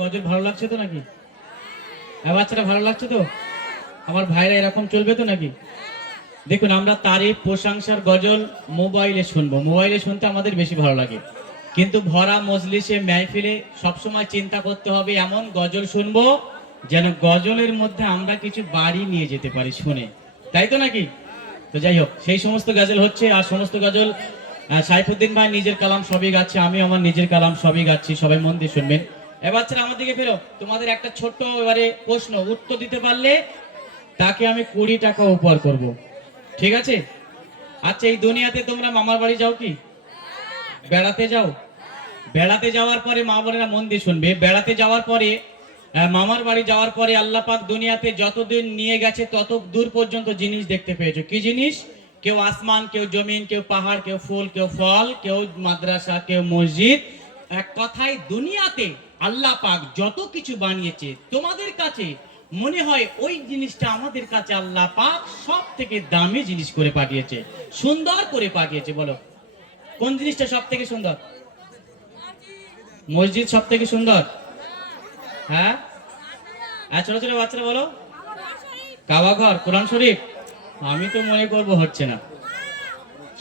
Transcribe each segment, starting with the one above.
গজল ভালো লাগছে তো নাকি? হ্যাঁ বাচ্চারা ভালো লাগছে তো? আমার ভাইরা এরকম চলবে তো নাকি? দেখুন, আমরা তারিফ প্রশংসার গজল মোবাইলে শুনব। মোবাইলে শুনতে আমাদের বেশি ভালো লাগে। কিন্তু ভরা মজলিসে মেহফিলে সবসময় চিন্তা করতে হবে, এমন গজল শুনব যেন গজলের মধ্যে আমরা কিছু বাড়ি নিয়ে যেতে পারি শুনে। তাই তো নাকি? তো যাই হোক, সেই সমস্ত গজল হচ্ছে, আর সমস্ত গজল সাইফুদ্দিন ভাই নিজের কালাম সবই গাচ্ছে আমি আমার নিজের কালাম সবই গাচ্ছি, সবাই মন দিয়ে শুনবেন। এবার বাচ্চারা আমার দিকে ফেরো। তোমাদের একটা ছোট্ট এবারে প্রশ্ন। উত্তর দিতে পারলে তাকে আমি কুড়ি টাকা উপহার করব। ঠিক আছে? আচ্ছা এই দুনিয়াতে তোমরা মামার বাড়ি যাও কি? বেড়াতে যাও। বেড়াতে যাওয়ার পরে মা বোনেরা মন দিয়ে শুনবে। বেড়াতে যাওয়ার পরে মামার বাড়ি যাওয়ার পরে আল্লাহ পাক দুনিয়াতে যতদিন নিয়ে গেছে, তত দূর পর্যন্ত জিনিস দেখতে পেয়েছ। কি জিনিস? কেউ আসমান, কেউ জমিন, কেউ পাহাড়, কেউ ফুল, কেউ ফল, কেউ মাদ্রাসা, কেউ মসজিদ। এক কথায় দুনিয়াতে আল্লাহ পাক যত কিছু বানিয়েছে তোমাদের কাছে, মনে হয় ওই জিনিসটা আমাদের কাছে আল্লাহ পাক সব থেকে দামি জিনিস করে পাঠিয়েছে, সুন্দর করে পাঠিয়েছে, বলো। কোন জিনিসটা সব থেকে সুন্দর? মসজিদ সব থেকে সুন্দর? হ্যাঁ? আর ছোট ছোট বাচ্চারা বলো। কাবা ঘর, কোরআন শরীফ? আমি তো মনে করব হচ্ছে না।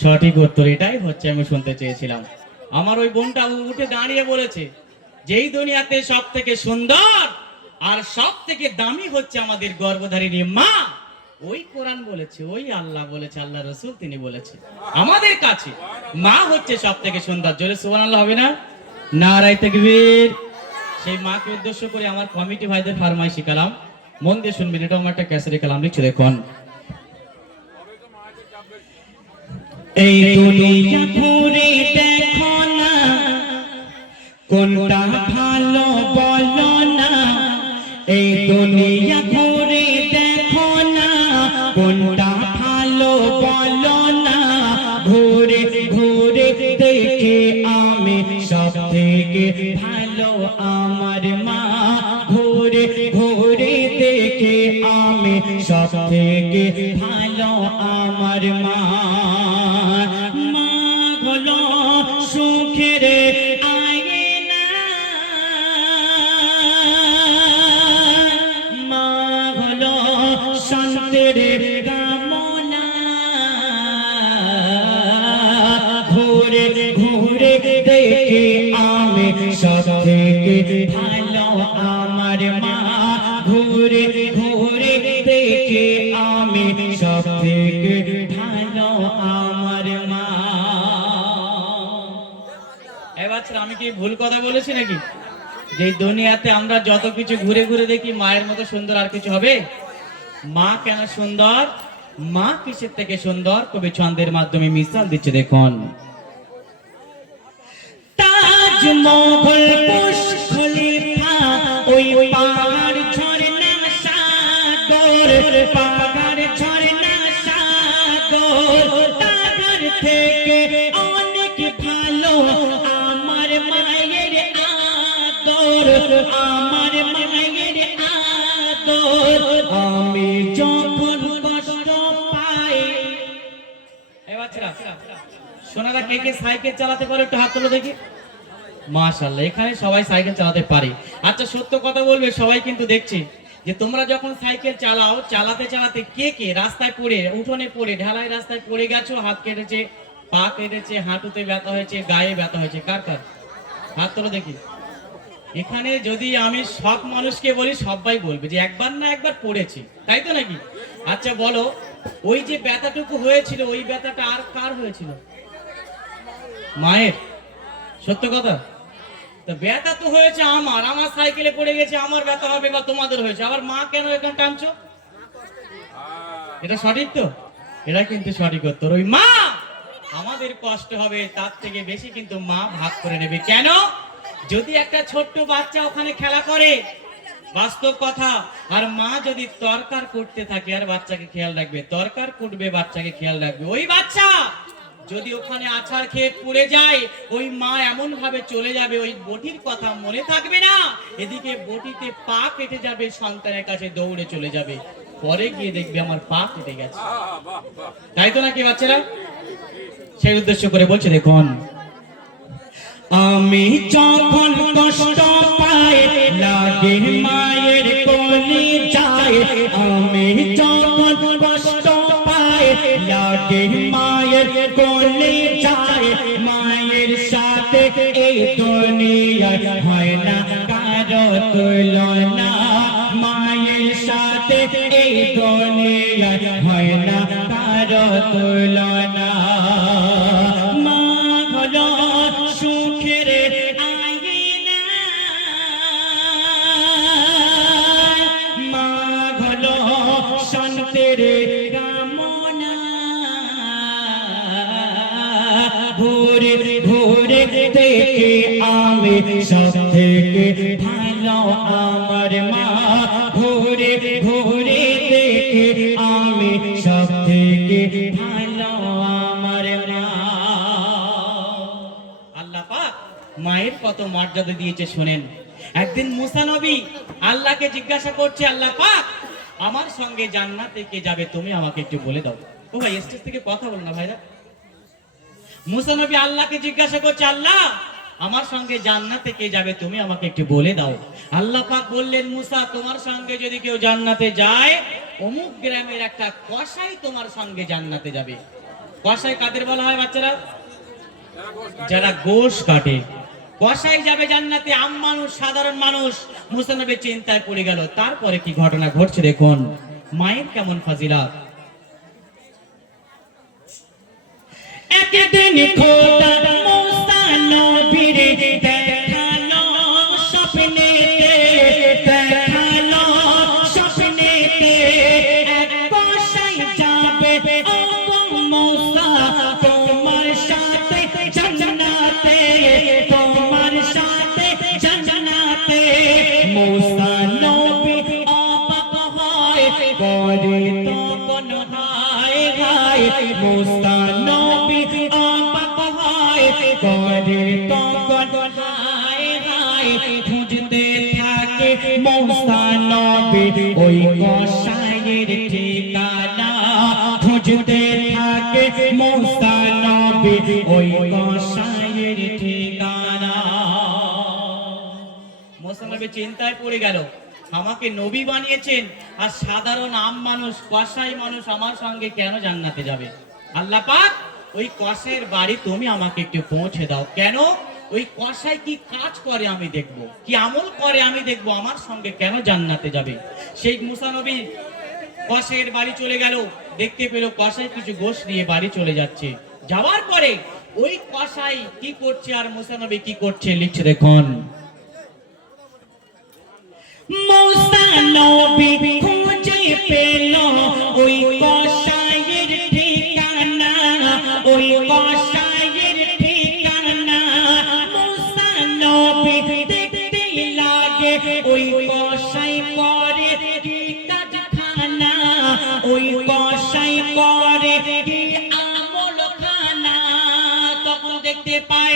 সঠিক উত্তর এটাই হচ্ছে আমি শুনতে চেয়েছিলাম। আমার ওই বোনটা উঠে দাঁড়িয়ে বলেছে যেই দুনিয়াতে সব থেকে সুন্দর আর সব থেকে দামি হচ্ছে আমাদের গর্ভধারিণী মা, ওই কোরআন বলেছে, ওই আল্লাহ বলেছে, আল্লাহ রসুল তিনি বলেছে আমাদের কাছে মা হচ্ছে সব থেকে সুন্দর। জোরে সুবান আল্লাহ হবে না? নারাই তাকবীর। সেই মাকে উদ্দেশ্য করে আমার কমিটি ভাইদের ফারমাইশি কালাম মন দিয়ে শুনবেন এটা আমার একটা ক্যাসেটে কালাম লিখছে দেখুন। এই দুনিয়া ঘুরে দেখো না কোনটা ভালো বলো না? এই দুনিয়া ঘুরে দেখো না কোনটা সব ভালো আমার মা। ঘুরে ঘুরে দেখে আমি সব ভালো আমার মা। এ বাচ্চারা আমি কি ভুল কথা বলেছি নাকি? যে দুনিয়াতে আমরা যত কিছু ঘুরে ঘুরে দেখি, মায়ের মতো সুন্দর আর কিছু হবে? মা কেন সুন্দর? মা কিসের থেকে সুন্দর? কবি ছন্দের মাধ্যমে মিসাল দিচ্ছে দেখুন। তাজমহল বুশ খলিফা, ওই পাহাড় ঝরনা সাগর, পাহাড় ঝরনা সাগর। তাগর থেকে অনেক ভালো, আমার মায়ের আদর, আমার মায়ের আদর। আমি যখন কষ্ট পাই, এ বাচ্চারা সোনারা কে কে সাইকেল চালাতে পারে, একটু হাত তুলে দেখি। মাশাল্লাহ এখানে সবাই সাইকেল চালাতে পারে। আচ্ছা সত্য কথা বলবে, সবাই কিন্তু দেখছি যে তোমরা যখন সাইকেল চালাও, চালাতে চালাতে কে কে রাস্তায় পড়ে, উঠোনে পড়ে, ঢালাই রাস্তায় পড়ে গেছো, হাত কেটেছে, পা কেটেছে, হাঁটুতে ব্যথা হয়েছে, গায়ে ব্যথা হয়েছে, কার কার? হাত তোলো দেখি। এখানে যদি আমি সব মানুষকে বলি, সবাই বলবে যে একবার না একবার পড়েছি, তাই তো নাকি? আচ্ছা বলো, ওই যে ব্যথাটুকু হয়েছিল, ওই ব্যথাটা আর কার হয়েছিল? মায়ের। সত্য কথা? ব্যথা তো হয়েছে আমার আমার সাইকেলে পড়ে গেছে, আমার ব্যথা হবে বা তোমাদের হয়েছে। আবার মা কেন এখানে টানছো? এটা সঠিক তো? এটা কিন্তু সঠিক উত্তর। ওই মা! আমাদের কষ্ট হবে, তার থেকে বেশি কিন্তু মা ভাগ করে নেবে। কেন? যদি একটা ছোট্ট বাচ্চা ওখানে খেলা করে, বাস্তব কথা। আর মা যদি তরকার করতে থাকে, আর বাচ্চাকে খেয়াল রাখবে, তরকার কুটবে বাচ্চাকে খেয়াল রাখবে। ওই বাচ্চা যদি ওখানে আছাড় খেয়ে পড়ে যায়, ওই মা এমন ভাবে চলে যাবে, ওই বটির কথা মনে থাকবে না। এদিকে বটিতে পা কেটে যাবে, সন্তানের কাছে দৌড়ে চলে যাবে। পরে গিয়ে দেখবে আমার পা কেটে গেছে। তাই তো নাকি বাচ্চারা? সেই উদ্দেশ্য করে বলছে, দেখুন, আমি যখন কষ্ট পাই, লাগে মায়ের কোলে যায় আমি যখন কষ্ট পাই, লাগে মায়ের কোলে যায় মায়ের সাথে এই দুনিয়ায়? হয় না কারও তুলনা? মায়ের সাথে এই দুনিয়ায়। হয় না কারও তুলনা? কত মর্যাদা দিয়েছে শোনেন। একদিন মুসা নবী আল্লাহকে জিজ্ঞাসা করছে, আল্লাহ পাক, আমার সঙ্গে জান্নাতে কে যাবে? তুমি আমাকে একটু বলে দাও। ও ভাই, স্টেজ থেকে কথা বলো না ভাইরা। মুসা নবী আল্লাহকে জিজ্ঞাসা করছে, আল্লাহ, আমার সঙ্গে জান্নাতে কে যাবে? তুমি আমাকে একটু বলে দাও। আল্লাহ পাক বললেন, মুসা, তোমার সঙ্গে যদি কেউ জান্নাতে যায়, অমুক গ্রামের একটা কসাই তোমার সঙ্গে জান্নাতে যাবে। কসাই কাদের বলা হয় বাচ্চারা? যারা গোশ কাটে। কসাই যাবে জান্নাতে, আম মানুষ, সাধারণ মানুষ। মুসানবের চিন্তায় পড়ে গেল, তারপরে কি ঘটনা ঘটছে দেখুন? মায়ের কেমন ফাজিলাত? একদিন করে তখন হায় হায় মুসা নবী অবাক হয় করে তখন হায় হায় খুঁজতে থাকে মুসা নবী ওই কসাইয়ের ঠিকানা খুঁজতে থাকে মুসা নবী ওই কসাইয়ের ঠিকানা মোসানবী চিন্তায় পড়ে গেল। আমাকে নবী বানিয়েছেন। আর সাধারণ আম মানুষ, কসাই মানুষ আমার সঙ্গে কেন জান্নাতে যাবে? আল্লাহ পাক, ওই কষের বাড়ি তুমি আমাকে একটু পৌঁছে দাও। কেন? ওই কসাই কি কাজ করে আমি দেখব? কি আমল করে আমি দেখব? আমার সঙ্গে কেন জান্নাতে যাবে? সেই মুসানবী কষের বাড়ি চলে গেল। দেখতে পেল কসাই কিছু গোশ নিয়ে বাড়ি চলে যাচ্ছে। যাওয়ার পরে ওই কসাই কি করছে আর মুসানবী কি করছে? লিখছে দেখুন। ওই কসাইয়ের ঠিকানা, ওই কসাইয়ের ঠিকানা। ওই কসাই করে কি কাজ খানা খানা তখন দেখতে পায়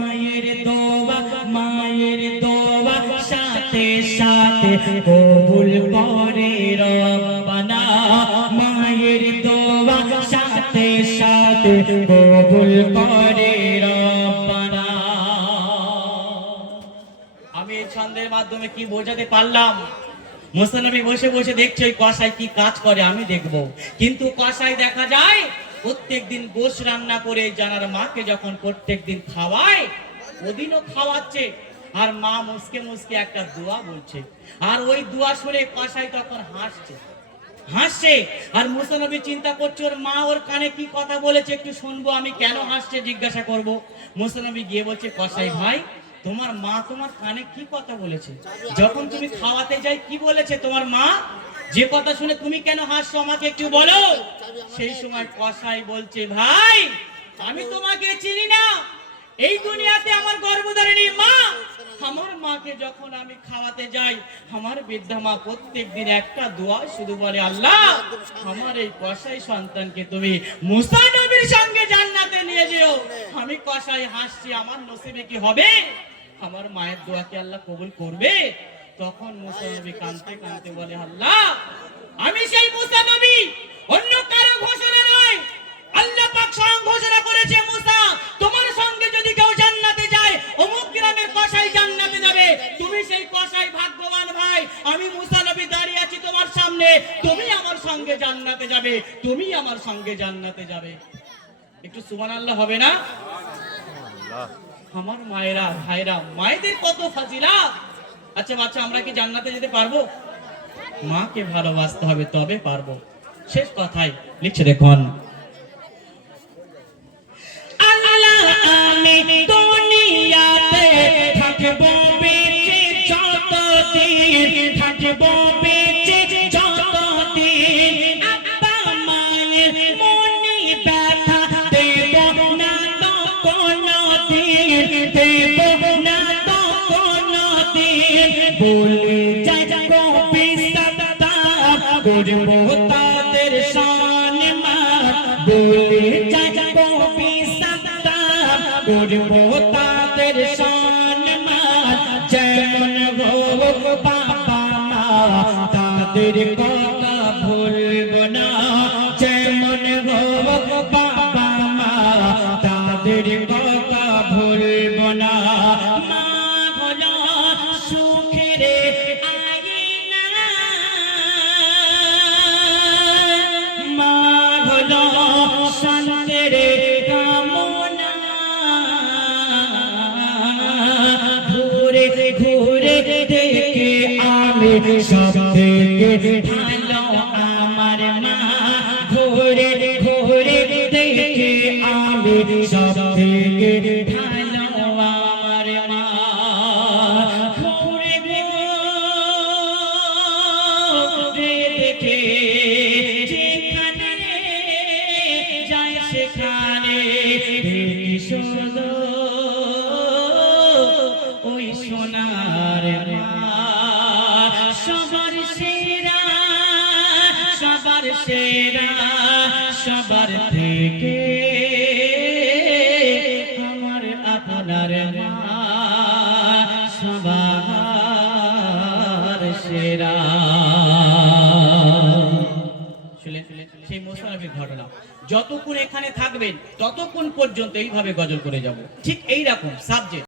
মায়ের দোয়া মায়ের দোয়া, সাথে সাথে কবুল করে রব্বানা। মায়ের দোয়া, সাথে সাথে কবুল করে আমি ছন্দের মাধ্যমে কি বোঝাতে পারলাম? মুসানবী বসে বসে দেখছে ওই কষাই কি কাজ করে, আমি দেখব। কিন্তু কষাই দেখা যায় প্রত্যেক দিন গোশ রান্না করে জানার মাকে যখন প্রত্যেক দিন খাওয়ায়, ওদিনও খাওয়াচ্ছে। আর মা মুসকে মুসকে একটা দোয়া বলছে। আর ওই দোয়া শুনে কষাই তখন হাসছে। হাসছে। আর মুসা নবী চিন্তা করছে, ওর মা ওর কানে কি কথা বলেছে একটু শুনব, আমি কেন হাসছে জিজ্ঞাসা করব? মুসা নবী গিয়ে বলছে, কসাই ভাই তোমার মা তোমার কানে কি কথা বলেছে? যখন তুমি খাওয়াতে যাই, কি বলেছে তোমার মা? যে কথা শুনে তুমি কেন হাসছো আমাকে একটু বলো। সেই সময় কসাই বলছে, ভাই, আমি তোমাকে চিনি না। এই দুনিয়াতে আমার গর্ভধারিণী মা। আমার মাকে যখন আমি খাওয়াতে যাই, আমার বৃদ্ধা মা প্রত্যেক দিন একটা দোয়া শুধু বলে, আল্লাহ, আমার এই কসাই সন্তানকে তুমি মুসা নবীর সঙ্গে জান্নাতে নিয়ে যেও। আমি কসাই হাসছি, আমার নসিবে কি হবে? আমার মায়ের দোয়া কি আল্লাহ কবুল করবে? তখন মুসা নবী কাঁদতে কাঁদতে বলে আল্লাহ আমি সেই মুসা নবী অন্য কারও ঘোষণা নয়। আল্লাহ পাক স্বয়ং ঘোষণা করেছে মুসা তোমার সঙ্গে যদি কেউ জান্নাতে যায় অমুক গ্রামের কসাই জান্নাতে যাবে। তুমি সেই কসাই ভাগ্যবান ভাই আমি মুসা নবী দাঁড়িয়ে আছি তোমার সামনে। তুমি আমার সঙ্গে জান্নাতে যাবে তুমি আমার সঙ্গে জান্নাতে যাবে। একটু সুবহানাল্লাহ হবে না? আমার মায়েরা, ভাইরা, মায়েদের কত ফাজিলা আচ্ছা বাচ্চা, আমরা কি জান্নাতে যেতে পারব? মাকে ভালোবাসতে হবে, তবে পারব। শেষ কথাই লিখছে দেখুন করব তাদের সম্মান। বলে কবি সত্তা করব তাদের সম্মান। যেমন হোক বাবা মা, তাদের কথা সব থেকে ভালো আমার মা। ঘুরে ঘুরে দেখে আমি সেরা সেরা, সবার সেরা। ঘটনা। যতক্ষণ এখানে থাকবেন, ততক্ষণ পর্যন্ত এইভাবে গজল করে যাব। ঠিক এই রকম সাবজেক্ট